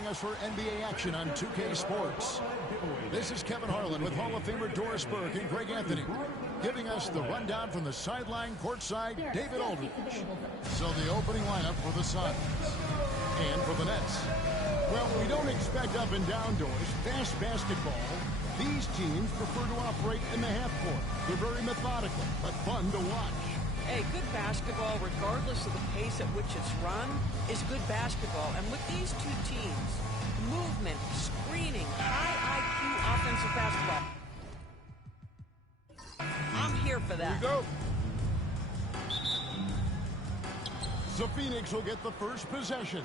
joining us for NBA action on 2K Sports. This is Kevin Harlan with Hall of Famer Doris Burke and Greg Anthony, giving us the rundown from the sideline courtside, David Aldridge. So the opening lineup for the Suns and for the Nets. Well, we don't expect up and down, Doris. Fast basketball. These teams prefer to operate in the half court. They're very methodical, but fun to watch. Hey, good basketball, regardless of the pace at which it's run, is good basketball. And with these two teams, movement, screening, high IQ offensive basketball. I'm here for that. Here we go. So Phoenix will get the first possession.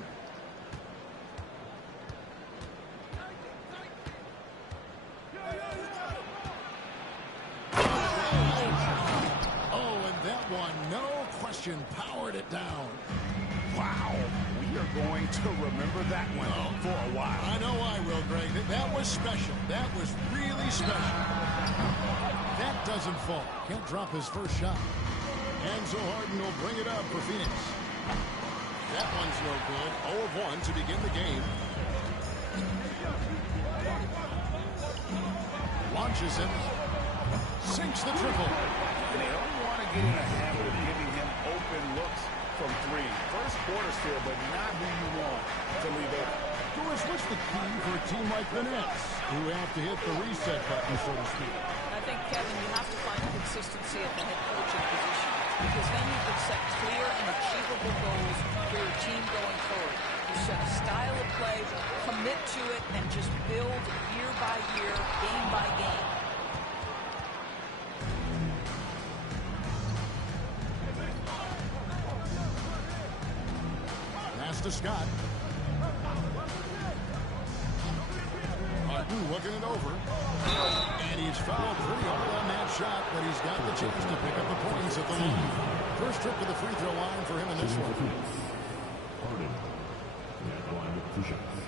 Powered it down. Wow, we are going to remember that one for a while. I know I will, Greg. That was special. That was really special. That doesn't fall. Can't drop his first shot. And so Harden will bring it up for Phoenix. That one's no good. 0 of 1 to begin the game. Launches him. Sinks the triple. They don't want to get in a habit of giving him open looks from three. First quarter still, but not who you want to leave open. Doris, what's the key for a team like the Nets, who have to hit the reset button, so to speak? I think, Kevin, you have to find consistency at the head coaching position, because then you can set clear and achievable goals for your team going forward. You set a style of play, commit to it, and just build year by year, game by game. To Scott. Martin looking it over. And he's fouled pretty hard on that shot, but he's got the chance to pick up the points at the line. First trip to the free throw line for him in this one. Harden. That line with 2 shots.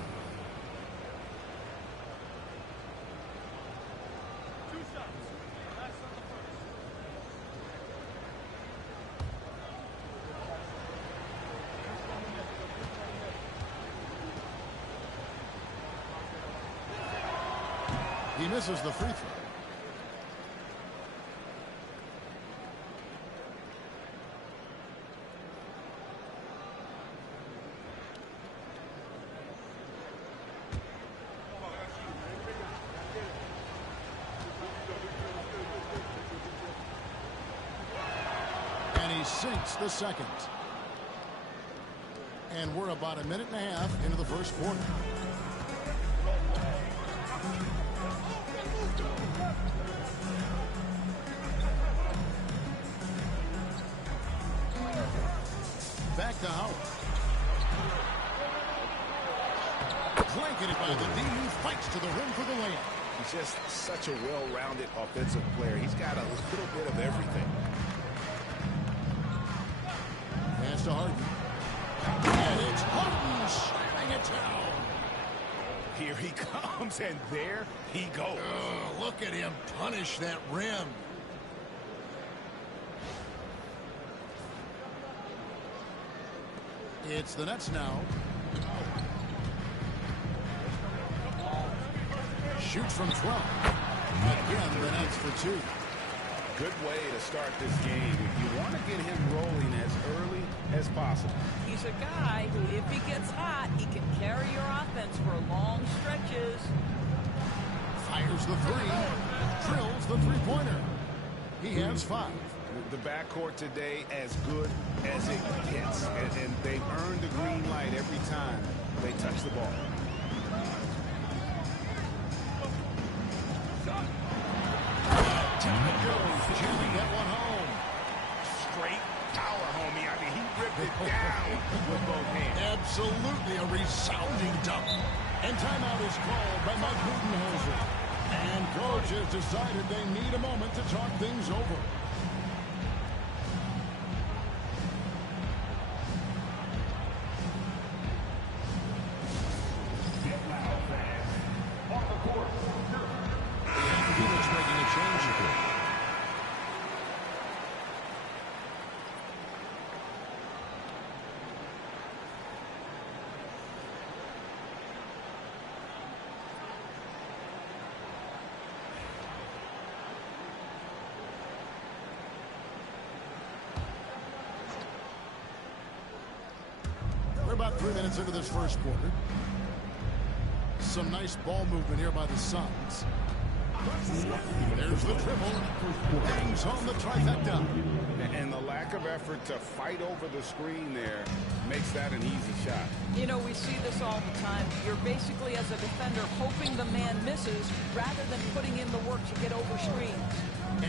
He misses the free throw. And he sinks the second. And we're about a minute and a half into the first quarter. Back to Howard. Blanketed by the D, who fights to the rim for the layup. He's just such a well-rounded offensive player. He's got a little bit of everything. Pass to Harden. And it's Harden slamming it down. Here he comes, and there he goes. Oh, look at him punish that rim. It's the Nets now. Shoots from 12. Again, the Nets for 2. Good way to start this game. You want to get him rolling as early as possible. He's a guy who, if he gets hot, he can carry your offense for long stretches. Fires the three. Drills the three-pointer. He has 5. The backcourt today as good as it gets, and they've earned the green light every time they touch the ball. Time goes. Jamming that one home. Straight power, homie. I mean, he ripped it down with both hands. Absolutely a resounding dunk. And timeout is called by Mike Budenholzer. And coach has decided they need a moment to talk things over. about 3 minutes into this first quarter. Some nice ball movement here by the Suns. There's the dribble. Bangs home the trifecta. And the lack of effort to fight over the screen there makes that an easy shot. You know, we see this all the time. You're basically, as a defender, hoping the man misses rather than putting in the work to get over screens.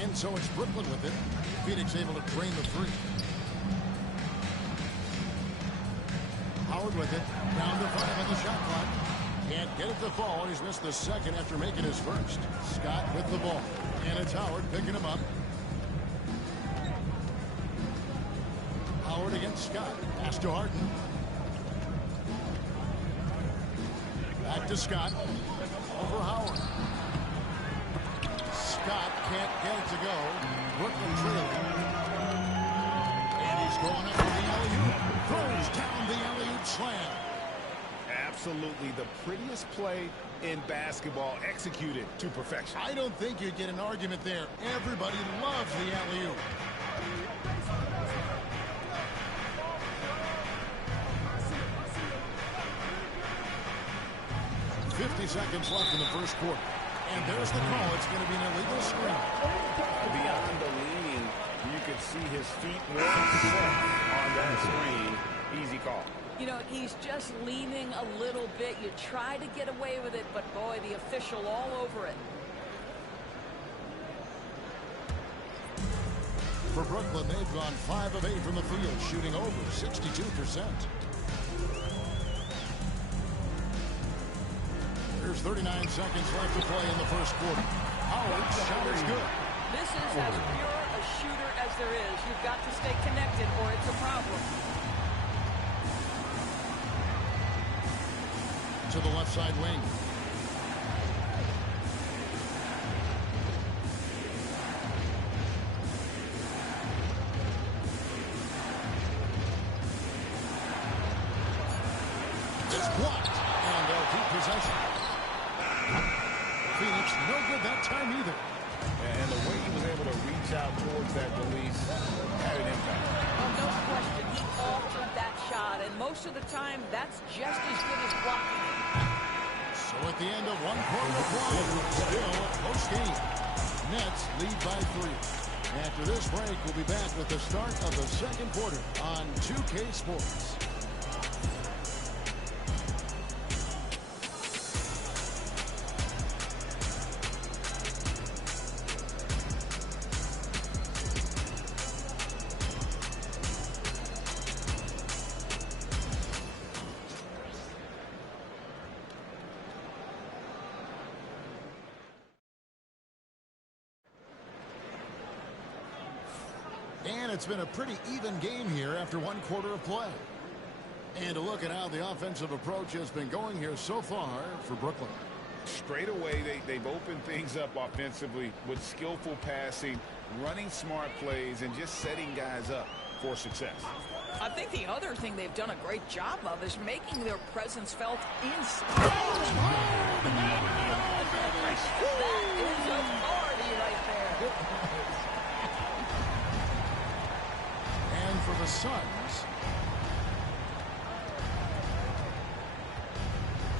And so it's Brooklyn with it. Phoenix able to drain the three. Howard with it. Down to 5 on the shot clock. Can't get it to fall. He's missed the second after making his first. Scott with the ball. And it's Howard picking him up. Howard against Scott. Pass to Harden. Back to Scott. Over Howard. Scott can't get it to go. Brooklyn trailing. And he's going up for the alley-oop. Throws down the alley-oop slam. Absolutely the prettiest play in basketball, executed to perfection. I don't think you'd get an argument there. Everybody loves the alley-oop. .50 seconds left in the first quarter. And there's the call. It's going to be an illegal screen. Beyond the leaning, you could see his feet more set on that screen. Easy call. You know, he's just leaning a little bit. You try to get away with it, but boy, the official all over it. For Brooklyn, they've gone 5 of 8 from the field, shooting over 62%. There's 39 seconds left to play in the first quarter. Howard's shot is good. This is as pure a shooter as there is. You've got to stay connected or it's a problem. To the left side wing. It's blocked. And they'll keep possession. Phoenix, no good that time either. And the way he was able to reach out towards that release had an impact. Well, no question, he altered that shot, and most of the time, that's just as good as blocking it. So at the end of one quarter of play, still a close game. Nets lead by 3. After this break, we'll be back with the start of the second quarter on 2K Sports. And it's been a pretty even game here after one quarter of play. And to look at how the offensive approach has been going here so far for Brooklyn. Straight away, they've opened things up offensively with skillful passing, running smart plays, and just setting guys up for success. I think the other thing they've done a great job of is making their presence felt inside. That is authority right there. And for the Suns.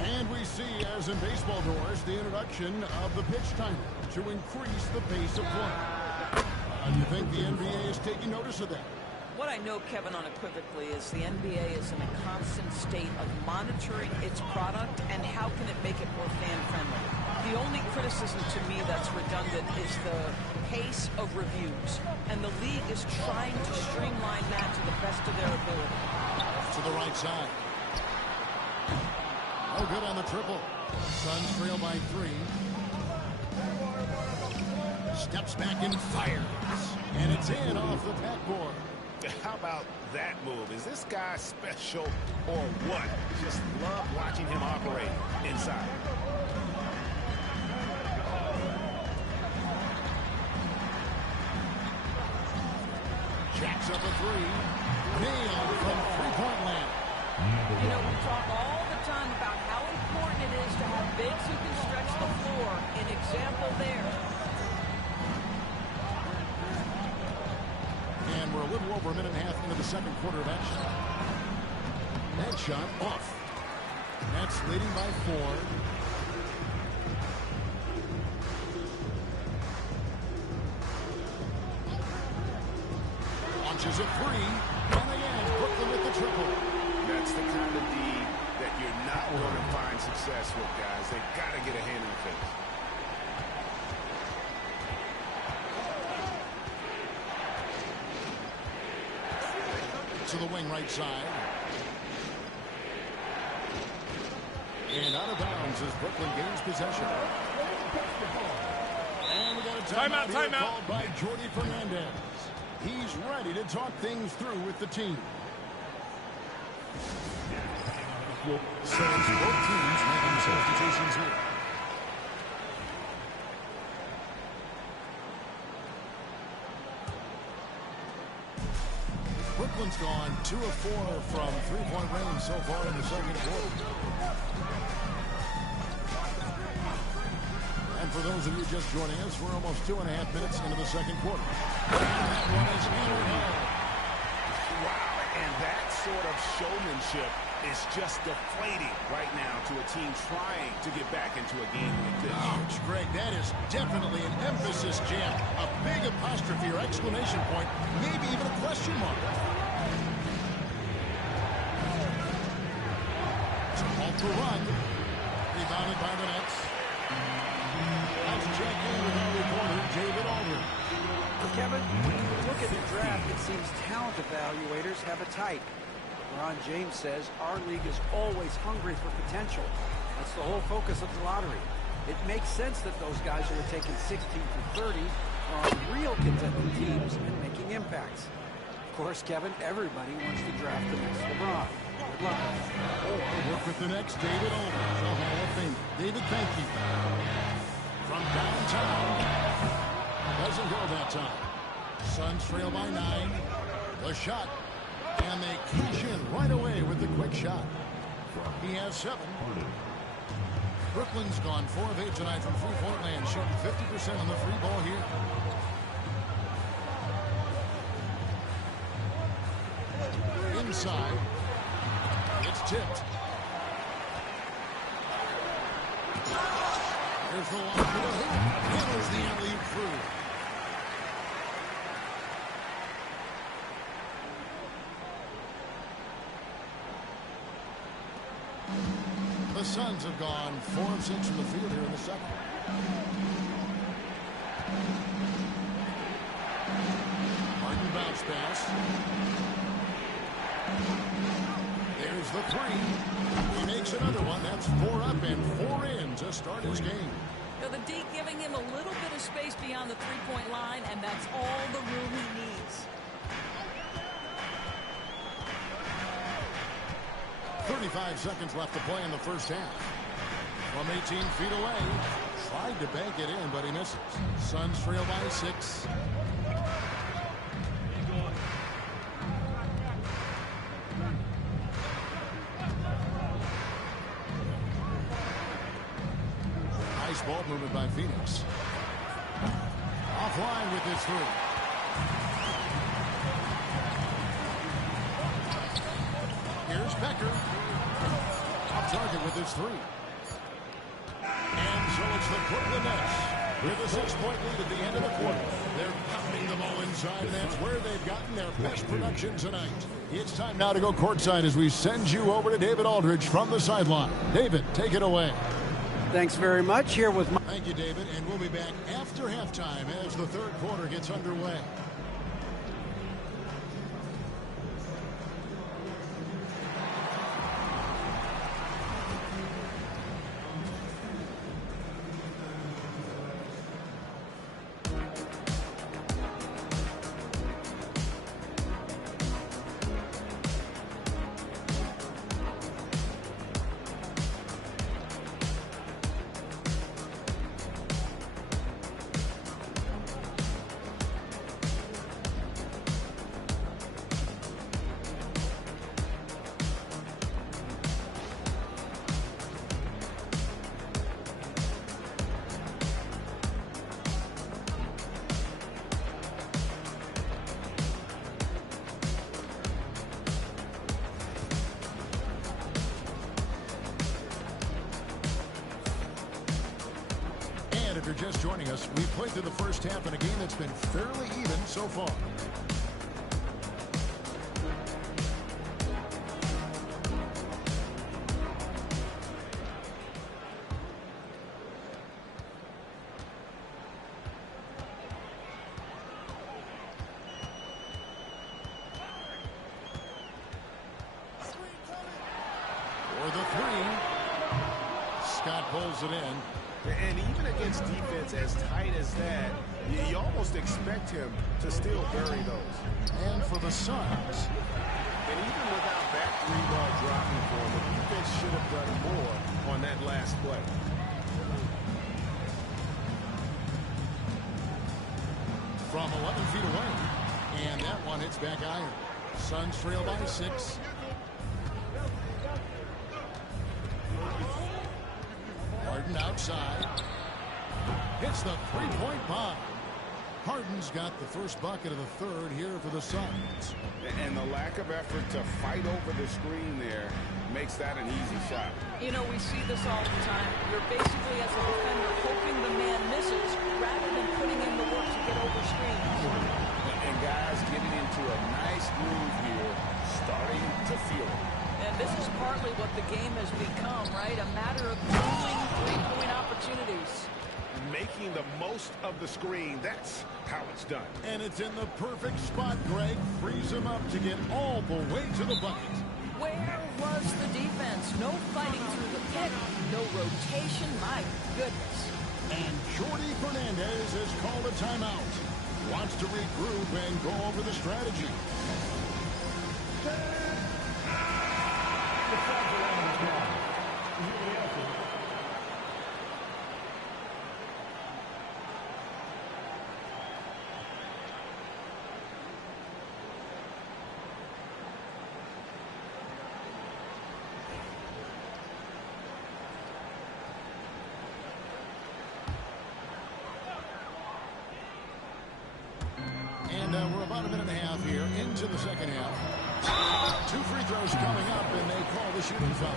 And we see, as in baseball doors, the introduction of the pitch timer to increase the pace of play. Do you think the NBA is taking notice of that? What I know, Kevin, unequivocally is the NBA is in a constant state of monitoring its product and how can it make it more fan-friendly. The only criticism to me that's redundant is the pace of reviews, and the league is trying to streamline that to the best of their ability. To the right side. No good on the triple. Suns trail by 3. Steps back and fires. And it's in off the backboard. How about that move? Is this guy special or what? Just love watching him operate inside. Jacks up a 3. Nailed from three-point land. You know, we talk all the time about how important it is to have bigs who can stretch the floor. An example there. And we're a little over a minute and a half into the second quarter of action. Nets shot off. Nets leading by 4. Launches a 3. And again, Brooklyn with the triple. That's the kind of D that you're not going to find success with, guys. They've got to get a hand in the face. To the wing right side. And out of bounds as Brooklyn gains possession. And we got a timeout here called by Jordi Fernandez. He's ready to talk things through with the team. So both teams making substitutions here. Brooklyn's gone 2 of 4 from three-point range so far in the second quarter. And for those of you just joining us, we're almost 2.5 minutes into the second quarter. And that one is in or out. Wow, and that sort of showmanship is just deflating right now to a team trying to get back into a game like this. Ouch, Greg, that is definitely an emphasis jam. A big apostrophe or exclamation point, maybe even a question mark. It's a ball to run. Rebounded by the Nets. Let's check in with our reporter, David Aldridge. Kevin, when you look at the draft, it seems talent evaluators have a type. Ron James says our league is always hungry for potential. That's the whole focus of the lottery. It makes sense that those guys who are taken 16 through 30 are on real contending teams and making impacts. Of course, Kevin, everybody wants to draft the next LeBron. Good luck. Or work with the next David Aldridge, a Hall of Famer. David, thank you. From downtown. Doesn't go that time. Suns trail by 9. The shot. And they cash in right away with the quick shot. He has 7. Brooklyn's gone 4 of 8 tonight from three-point land, shooting 50% on the free ball here. Inside. It's tipped. There's the lob to the hoop. Hammers the alley-oop through. The Suns have gone 4 of 6 from the field here in the second. Harden bounce pass. There's the 3. He makes another one. That's 4 up and 4 in to start his game. Now the D giving him a little bit of space beyond the three-point line, and that's all the room he needs. 35 seconds left to play in the first half. From 18 feet away. Tried to bank it in, but he misses. Suns trail by 6. Nice ball movement by Phoenix. Offline with his 3. Here's Becker. Off target with his 3. And so it's the Brooklyn Nets with a 6-point lead at the end of the quarter. They're pounding the ball inside, and that's where they've gotten their best production tonight. It's time now to go courtside as we send you over to David Aldridge from the sideline. David, take it away. Thanks very much. Here with my... Thank you, David, and we'll be back after halftime as the third quarter gets underway. you're just joining us, we've played through the first half in a game that's been fairly even so far. For the three. Scott pulls it in. And even against defense as tight as that, you almost expect him to still bury those. And for the Suns. And even without that three-ball dropping for him, the defense should have done more on that last play. From 11 feet away. And that one hits back iron. Suns trail by 6. Harden outside. Hits the three-point bomb. Harden's got the first bucket of the third here for the Suns. And the lack of effort to fight over the screen there makes that an easy shot. You know, we see this all the time. You're basically, as a defender, hoping the man misses rather than putting in the work to get over screens. And guys getting into a nice groove here, starting to feel it. And this is partly what the game has become, right? A matter of pooling three-point opportunities. Making the most of the screen, that's how it's done. And it's in the perfect spot, Greg. Frees him up to get all the way to the bucket. Where was the defense? No fighting through the pick, no rotation. My goodness. And Jordi Fernandez has called a timeout. Wants to regroup and go over the strategy. And we're about a minute and a half here into the second half. 2 free throws coming up, and they call the shooting foul.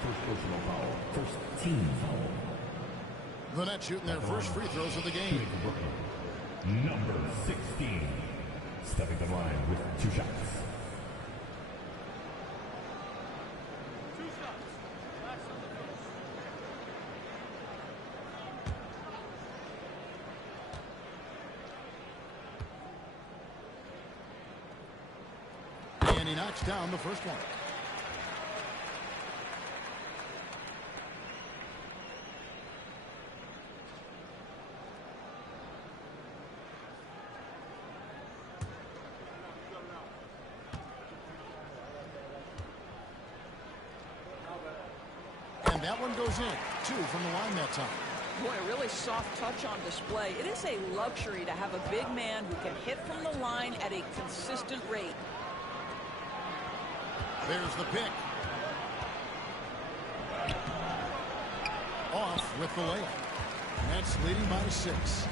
First personal foul. First team foul. The Nets shooting their first free throws of the game. Shooting for Brooklyn. Number 16. Stepping to the line with 2 shots. And he knocks down the first one. And that one goes in. 2 from the line that time. Boy, a really soft touch on display. It is a luxury to have a big man who can hit from the line at a consistent rate. There's the pick. Off with the layup. Nets leading by 6.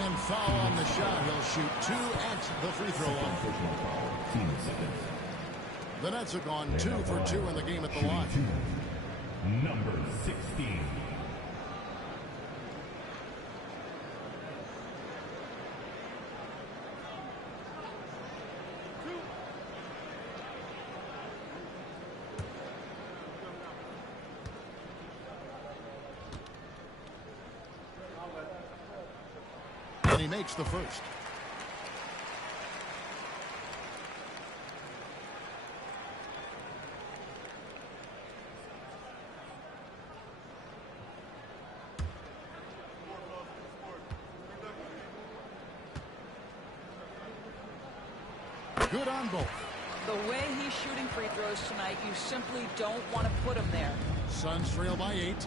And foul on the shot. He'll shoot 2 at the free throw line. Personal foul. Team seconds. The Nets have gone 2 for 2 in the game at the line. Number 16. And he makes the first. Good on both. The way he's shooting free throws tonight, you simply don't want to put him there. Suns trail by 8.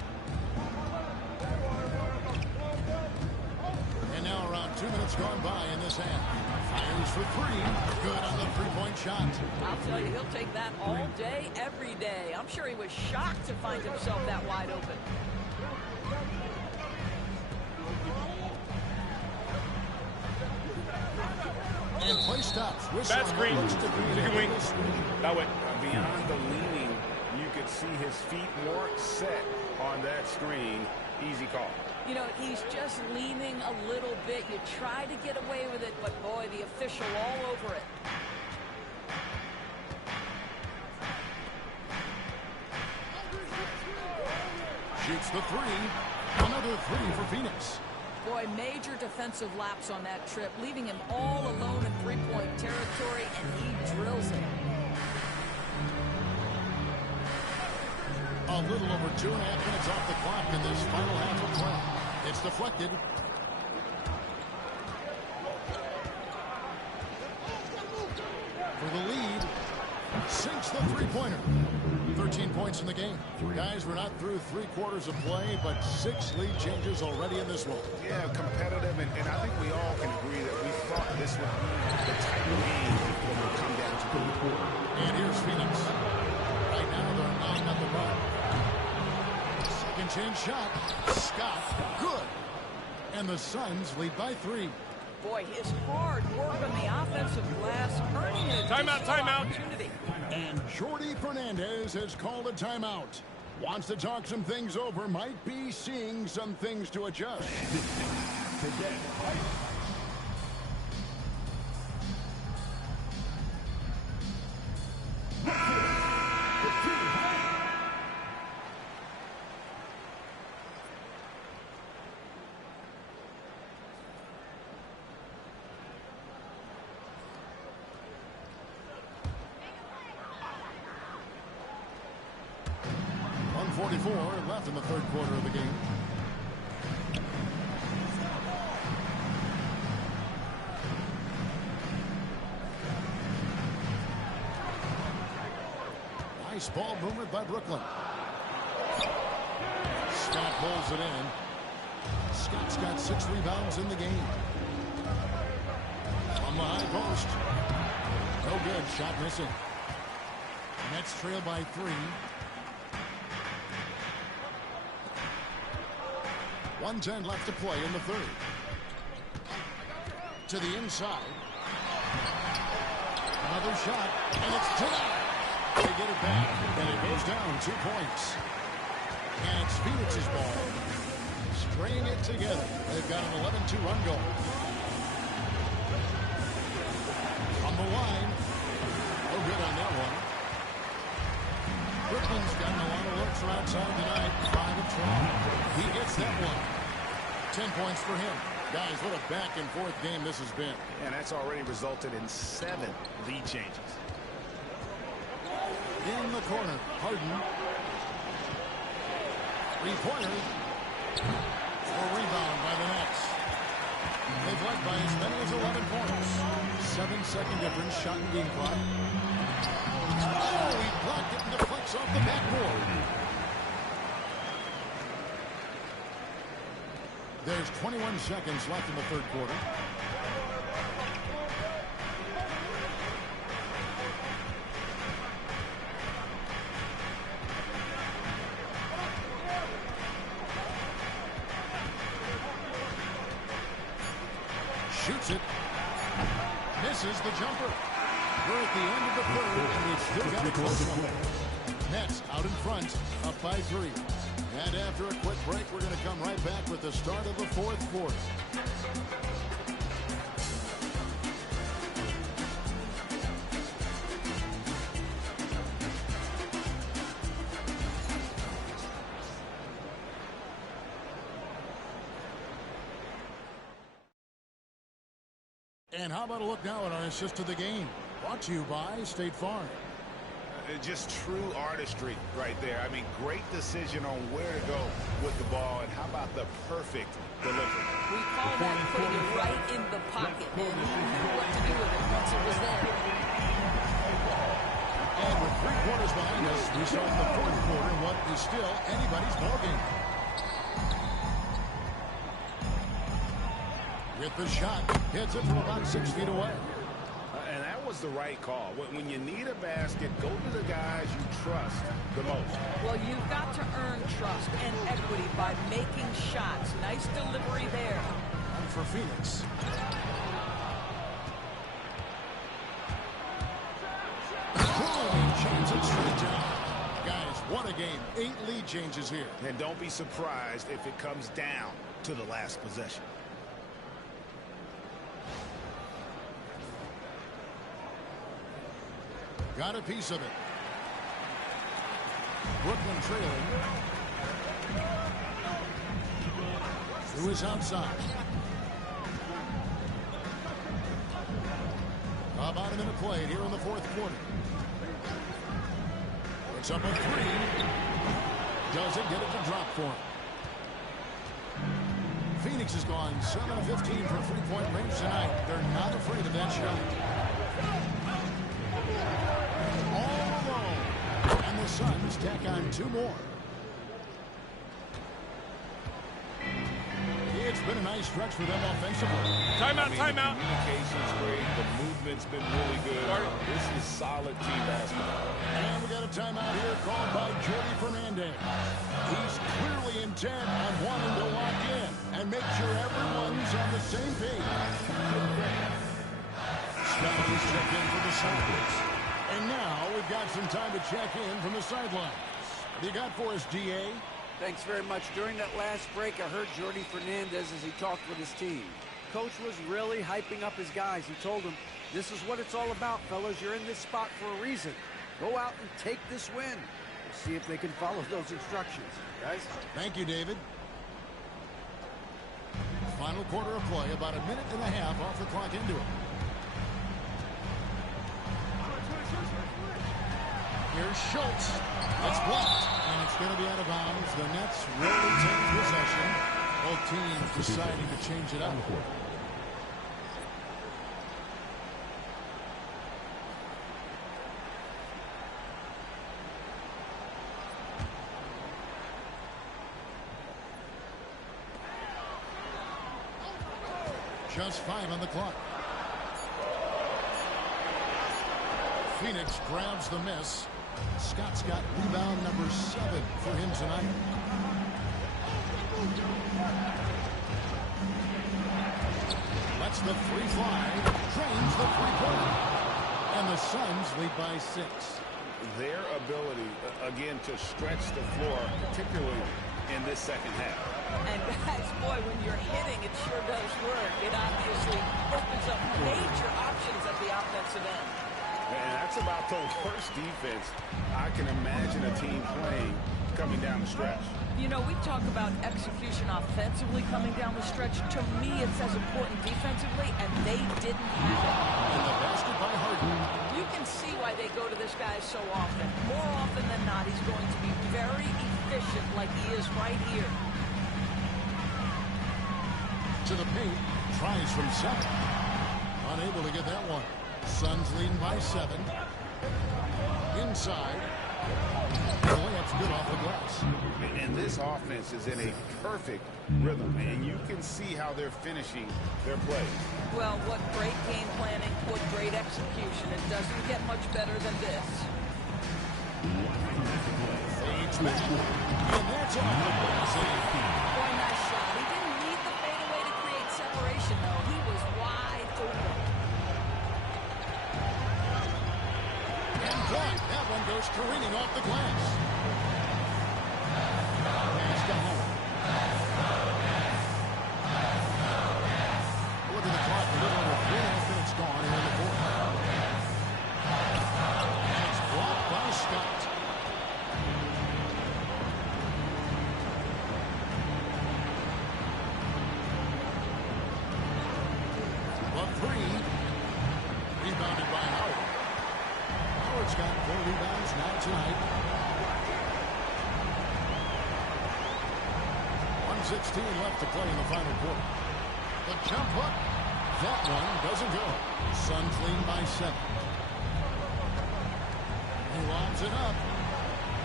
And now around 2 minutes gone by in this half. Fires for 3. Good on the three-point shot. I'll tell you, he'll take that all day, every day. I'm sure he was shocked to find himself that wide open. And play stops. That's green. Looks to be You can wing. a swing. That way. Beyond the leaning, you could see his feet more set on that screen. Easy call. You know, he's just leaning a little bit. You try to get away with it, but boy, the official all over it. Shoots the three. Another three for Phoenix. Boy, major defensive lapse on that trip, leaving him all alone in three-point territory, and he drills it. A little over 2.5 minutes off the clock in this final half of play. It's deflected. For the lead, sinks the three-pointer. 13 points in the game. Guys, we're not through 3/4 of play, but 6 lead changes already in this one. Yeah, competitive, and I think we all can agree that we thought this would be the type of game that would come down to the quarter. And here's Phoenix. Right now, they're 9-0 run. Second chance shot. Scott, good. And the Suns lead by 3. Boy, his hard work on the offensive glass earning an additional opportunity. And Jordi Fernandez has called a timeout. Wants to talk some things over. Might be seeing some things to adjust. Left in the third quarter of the game. Nice ball movement by Brooklyn. Scott pulls it in. Scott's got 6 rebounds in the game. On the high post. No good. Shot missing. Nets trail by 3. 1:10 left to play in the third. To the inside. Another shot, and it's denied. They get it back, and it goes down 2 points. And it's Phoenix's ball. Stringing it together. They've got an 11-2 run going. On the line. No good on that one. Brooklyn's gotten a lot of looks from outside tonight. 5 of 12. He gets that one. 10 points for him. Guys, what a back-and-forth game this has been. And that's already resulted in 7 lead changes. In the corner, Harden. Three-pointer. For a rebound by the Nets. They've led by as many as 11 points. 7-second difference, shot and game clock. Oh, he blocked it and deflects off the backboard. There's 21 seconds left in the third quarter. Shoots it. Misses the jumper. We're at the end of the third, and we've still got a close one. Nets out in front, up by 3. And after a quick break, we're going to come right back with the start of the fourth quarter. And how about a look now at our assist to the game? Brought to you by State Farm. Just true artistry right there. I mean, great decision on where to go with the ball, and how about the perfect delivery? We call that putting it right in the pocket, and he knew what to do with it once it was there. And with 3 quarters behind us, we start the fourth quarter in what is still anybody's ballgame. With the shot, hits it from about 6 feet away. And that was the right call. When you need a basket, go to the guys you trust the most. Well, you've got to earn trust and equity by making shots. Nice delivery there. And for Phoenix. Boom! Shines it straight down. Guys, What a game. 8 lead changes here. And don't be surprised if it comes down to the last possession. Got a piece of it. Brooklyn trailing. Who is outside? About a minute played here in the fourth quarter. It's up a 3. Doesn't get it to drop for him. Phoenix has gone 7 of 15 from three-point range tonight. They're not afraid of that shot. All alone. And the Suns tack on 2 more. It's been a nice stretch for them offensively. Timeout. Communication's great. The movement's been really good. This is solid team basketball. And we got a timeout here called by Jordi Fernandez. He's clearly intent on wanting to lock in and make sure everyone's on the same page. Scotty's checked in for the Celtics. And now we've got some time to check in from the sidelines. What do you got for us, DA? Thanks very much. During that last break, I heard Jordi Fernandez as he talked with his team. Coach was really hyping up his guys. He told them, this is what it's all about, fellas. You're in this spot for a reason. Go out and take this win. We'll see if they can follow those instructions. Guys? Thank you, David. Final quarter of play, about a minute and a half off the clock into it. Here's Schultz. It's blocked, and it's going to be out of bounds. The Nets really take possession. Both teams deciding to change it up. Just 5 on the clock. Phoenix grabs the miss. Scott's got rebound number 7 for him tonight. Lets the 3 fly. Drains the 3-pointer. And the Suns lead by 6. Their ability, again, to stretch the floor, particularly in this second half. And guys, boy, when you're hitting, it sure does work. It obviously opens up major options at the offensive end. And that's about the worst defense I can imagine a team playing coming down the stretch. You know, we talk about execution offensively coming down the stretch. To me, it's as important defensively, and they didn't have it. And the basket by Harden. You can see why they go to this guy so often. More often than not, he's going to be very efficient like he is right here. To the paint. Tries from 7. Unable to get that one. Suns leading by 7. Inside. The layup's good off the glass. And this offense is in a perfect rhythm, and you can see how they're finishing their play. Well, what great game planning, what great execution. It doesn't get much better than this. Fades back. And that's off the glass. Boy, nice shot. He didn't need the fadeaway to create separation, though. He was wide open. And blocked. That one goes careening off the glass. Pass to Howard. Look at the clock. A little over 3.5 minutes gone here in the fourth. And it's blocked by Scott. The 3. Rebounded by Howard. Howard's got 4 rebounds now tonight. 1:16 left to play in the final quarter. The jump hook. That one doesn't go. Suns lead by 7. He lobs it up.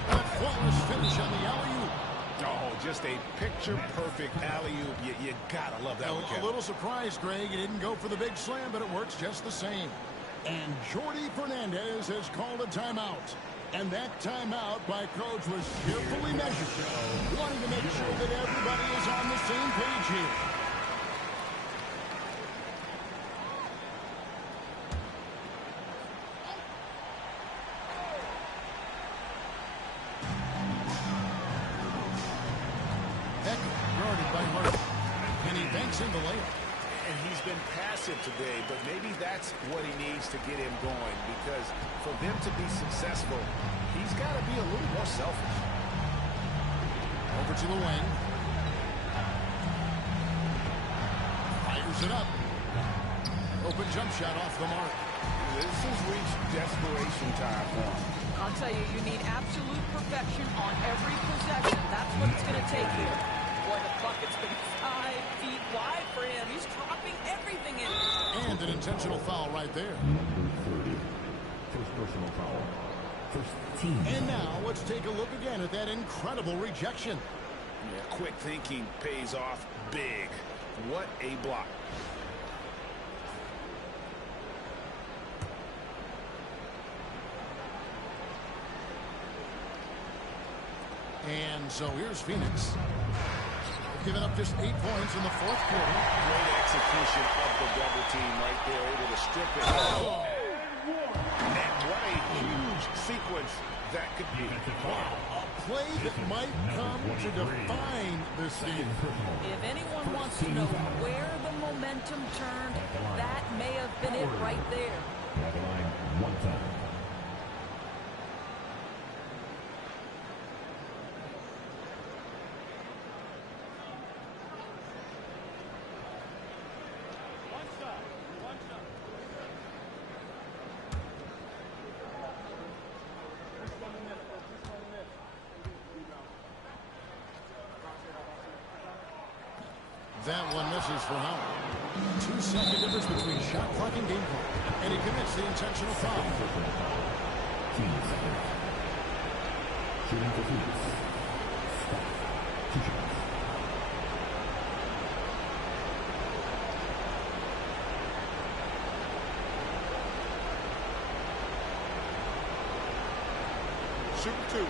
And a flawless finish on the alley-oop. Oh, just a picture-perfect alley-oop. You gotta love that one, Kevin. A little surprised, Greg. He didn't go for the big slam, but it works just the same. And Jordi Fernandez has called a timeout. And that timeout by Coach was carefully measured, wanting to make sure that everybody is on the same page here. banks in the layup. And he's been passive today, but maybe that's what he needs to get him going, because for them to be successful, he's got to be a little more selfish. Over to the wing. Fires it up. Open jump shot off the mark. This has reached desperation time for him. I'll tell you, you need absolute perfection on every possession. That's what it's going to take here. Boy, the bucket's been 5 feet wide for him. He's dropping everything in. And an intentional foul right there. Number 30. First personal foul. First team. And now let's take a look again at that incredible rejection. Yeah, quick thinking pays off big. What a block. And so here's Phoenix. Giving up just 8 points in the fourth quarter. Great execution of the double team right there, able to strip it. Oh. And what a huge sequence that could be. Wow, a play that might come to define this game. If anyone wants to know where the momentum turned, that may have been it right there. At the line, 1 time. That one misses for Howard. 2-second difference between shot clock and game clock. And he commits the intentional foul. Team second. Shooting for Phoenix. Stop. 2 shots. Shooting 2.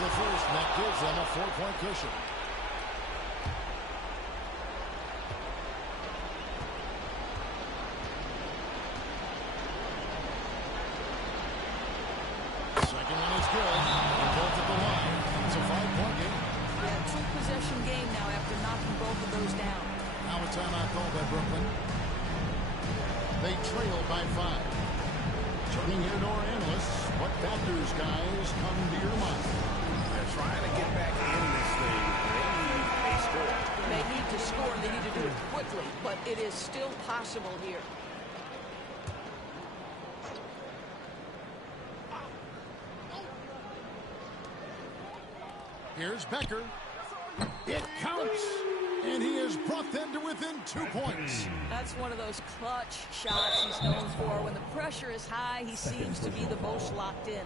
The first, and that gives them a 4-point cushion. Second one is good. And both at the line. It's a 5-point game. Yeah, 2-possession game now after knocking both of those down. Now a timeout called by Brooklyn. They trail by 5. Turning here to our analysts, what factors, guys, come to your mind? They're trying to get back in this thing. They need a score. They need to score, and they need to do it quickly, but it is still possible here. Here's Becker. It counts. And he has brought them to within 2 points. That's one of those clutch shots he's known for. When the pressure is high, he seems to be the most locked in.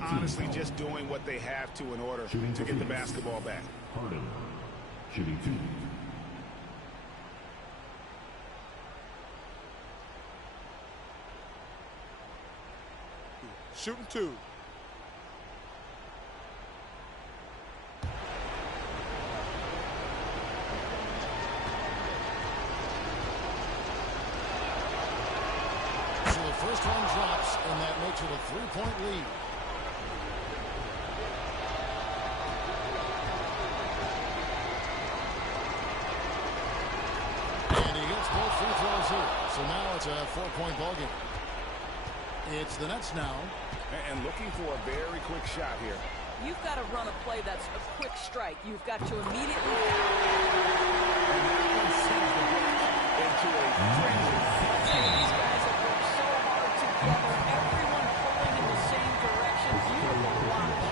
Honestly, just doing what they have to in order to get the basketball back. Harden. Shooting 2. Shooting 2. First one drops, and that makes it a 3-point lead. And he gets both free throws here. So now it's a 4-point ball game. It's the Nets now. And looking for a very quick shot here. You've got to run a play that's a quick strike. You've got to immediately Into a frenzy. These guys have worked so hard together. Everyone pulling in the same direction. Beautiful watch.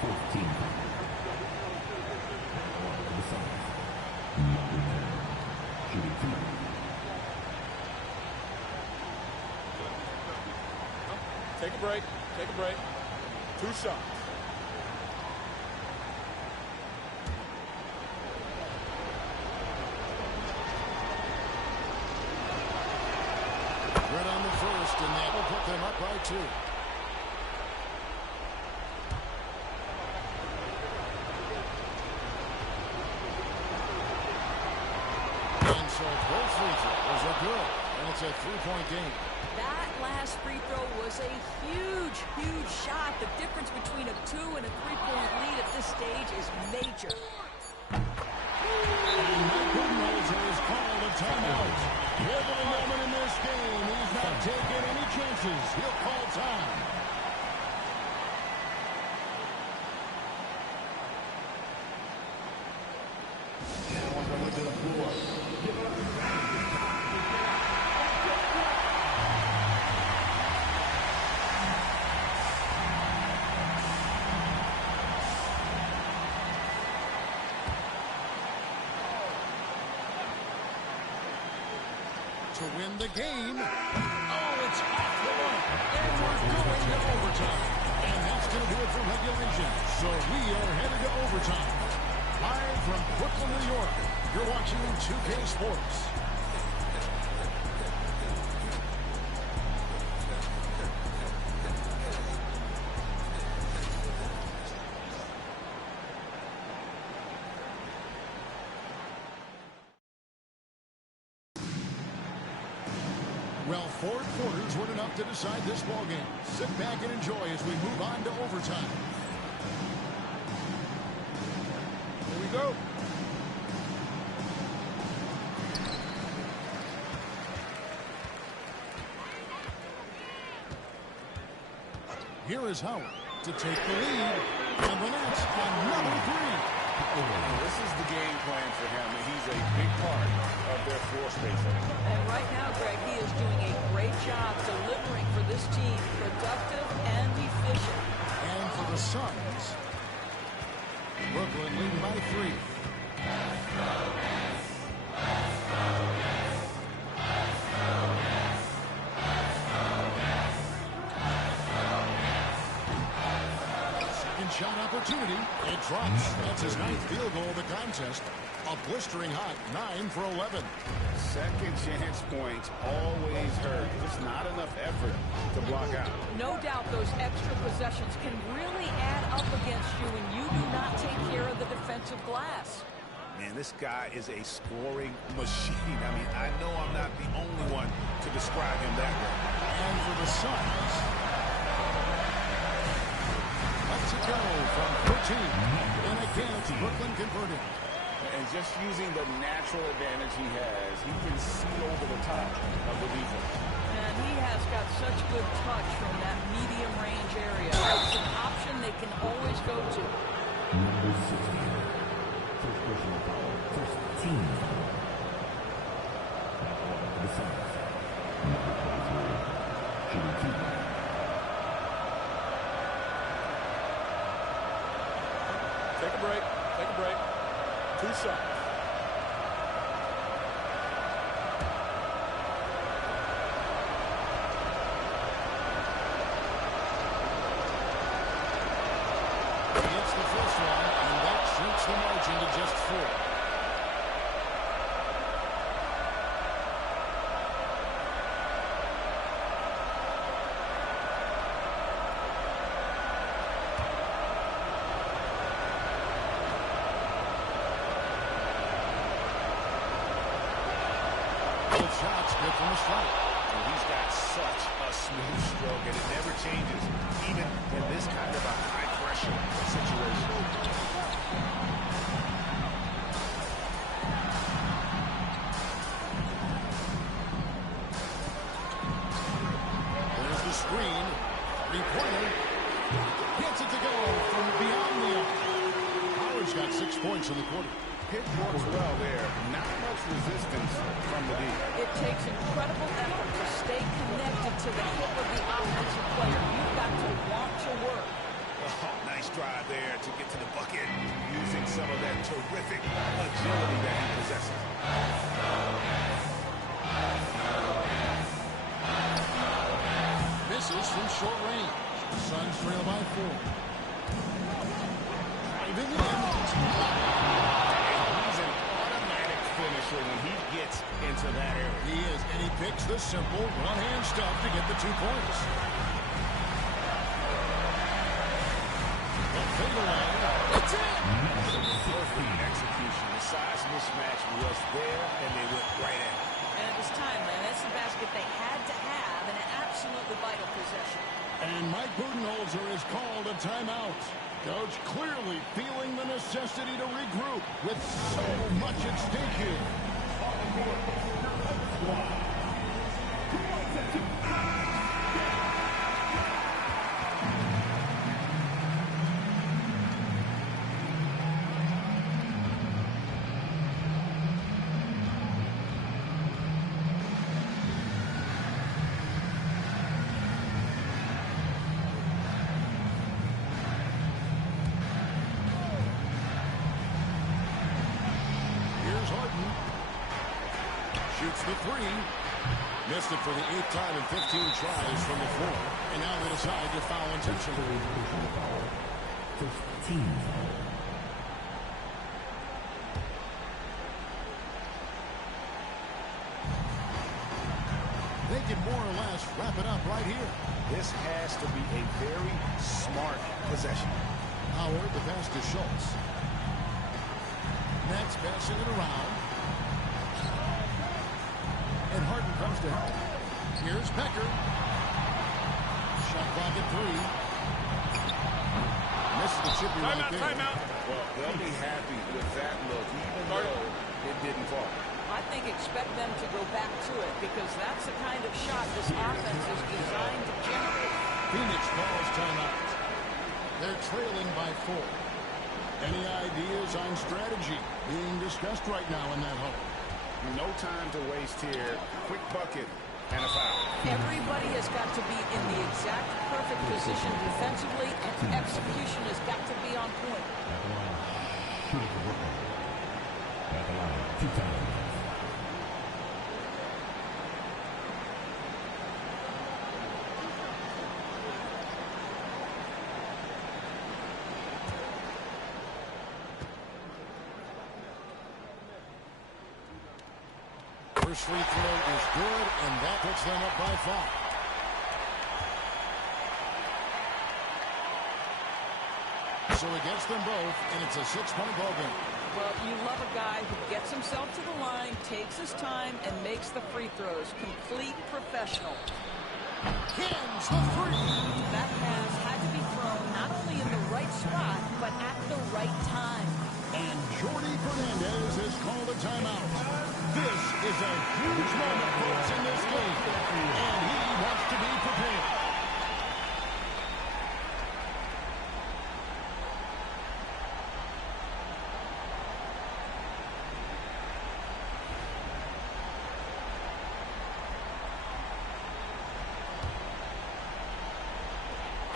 15. The Suns. Number 10. Shooting 2. Take a break. Take a break. 2 shots. Right on the first, and that will put them up by 2. And so both free throws are good. And it's a three-point game. That last free throw was a huge, huge shot. The difference between a 2- and a 3-point lead at this stage is major. And Mike Budenholzer has called a timeout. Pivotal moment in this game. He's not taking any chances. He'll call time. To win the game. Oh, it's off the mark. And we're going to overtime. And that's going to do it for regulation. So we are headed to overtime. Live from Brooklyn, New York, you're watching 2K Sports. Well, 4 quarters weren't enough to decide this ballgame. Sit back and enjoy as we move on to overtime. Here we go. Here is Howard to take the lead. And the Nets another three. This is the game plan for him, and he's a big part of their floor spacing. And right now, Greg, he is doing a great job delivering for this team, productive and efficient. And for the Suns, Brooklyn leading by 3. Second shot opportunity. It drops. That's his 9th field goal of the contest. A blistering hot 9 for 11. Second chance points always hurt. Just not enough effort to block out. No doubt those extra possessions can really add up against you when you do not take care of the defensive glass. Man, this guy is a scoring machine. I mean, I know I'm not the only one to describe him that way. And for the Suns, lets it go from 14. And again, it's Brooklyn converting. And just using the natural advantage he has, he can see over the top of the defense. And he has got such good touch from that medium range area. It's an option they can always go to. Number 16. First personal foul. First team foul. That one for the Suns. Number 23. Shooting 2. Take a break. Take a break. 2 shots. He gets the first one, and that shrinks the margin to just 4. Both shots good from the strike. And he's got such a smooth stroke, and it never changes, even in this kind of a high-pressure situation. There's the screen. 3-pointer. Gets it to go from beyond the arc. Howard's got 6 points in the quarter. Pick works well there. Not much resistance from the D. It takes incredible effort to stay connected to the hip of the offensive player. You've got to want to work. Oh, nice drive there to get to the bucket, using some of that terrific agility that he possesses. Misses from short range. The Suns trail by 4. Driving in. He's an automatic finisher when he gets into that area. He is, and he picks the simple one-hand stuff to get the 2 points. The fadeaway. It's in! Perfect execution. The size mismatch was there, and they went right at it. And it was time, man. That's the basket they had to have, and an absolutely vital possession. And Mike Budenholzer has called a timeout. Coach clearly feeling the necessity to regroup with so much at stake here. Shoots the three. Missed it for the 8th time in 15 tries from the floor. And now they decide to foul intentionally. First team foul. They can more or less wrap it up right here. This has to be a very smart possession. Howard, the pass to Schultz. Nets passing it around. And Harden comes to help. Here's Becker. Shot clock at 3. Misses the chip right there. Timeout. Well, they'll be happy with that look, even though it didn't fall. I think expect them to go back to it because that's the kind of shot this offense is designed to generate. Phoenix calls timeout. They're trailing by 4. Any ideas on strategy being discussed right now in that hole? No time to waste here. Quick bucket and a foul. Everybody has got to be in the exact perfect position defensively, and execution has got to be on point. At the line, shooting for Brooklyn. At the line, 2 times. First free throw is good, and that puts them up by 5. So he gets them both, and it's a 6-point ball game. Well, you love a guy who gets himself to the line, takes his time, and makes the free throws. Complete professional. Hins the three. That pass had to be thrown not only in the right spot, but at the right time. And Jordi Fernandez has called a timeout. This is a huge moment, folks, in this game. And he wants to be prepared.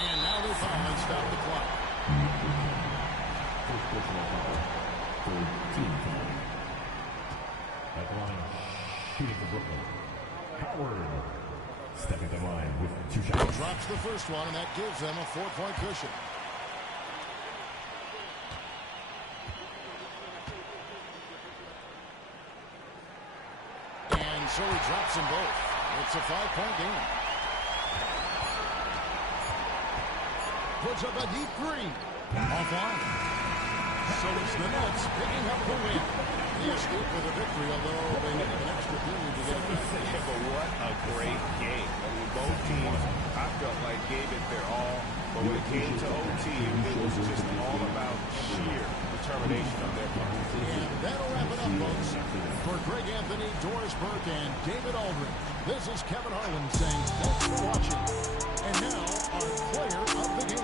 And now they finally stop the clock. First personal foul. Third team foul. At the line, shooting for Brooklyn. Howard. Stepping to the line with 2 shots. Drops the first one, and that gives them a 4-point cushion. And so he drops them both. It's a 5-point game. Puts up a deep 3. Offline. So it's the Nets picking up the win. They escape with a victory, although they needed an extra period to get it back. Yeah, but what a great game. I mean, both teams, I felt like, gave it their all. But when it came to OT, it was just all about sheer determination on their part. And that'll wrap it up, folks. For Greg Anthony, Doris Burke, and David Aldridge, this is Kevin Harlan saying thanks for watching. And now, our player of the game.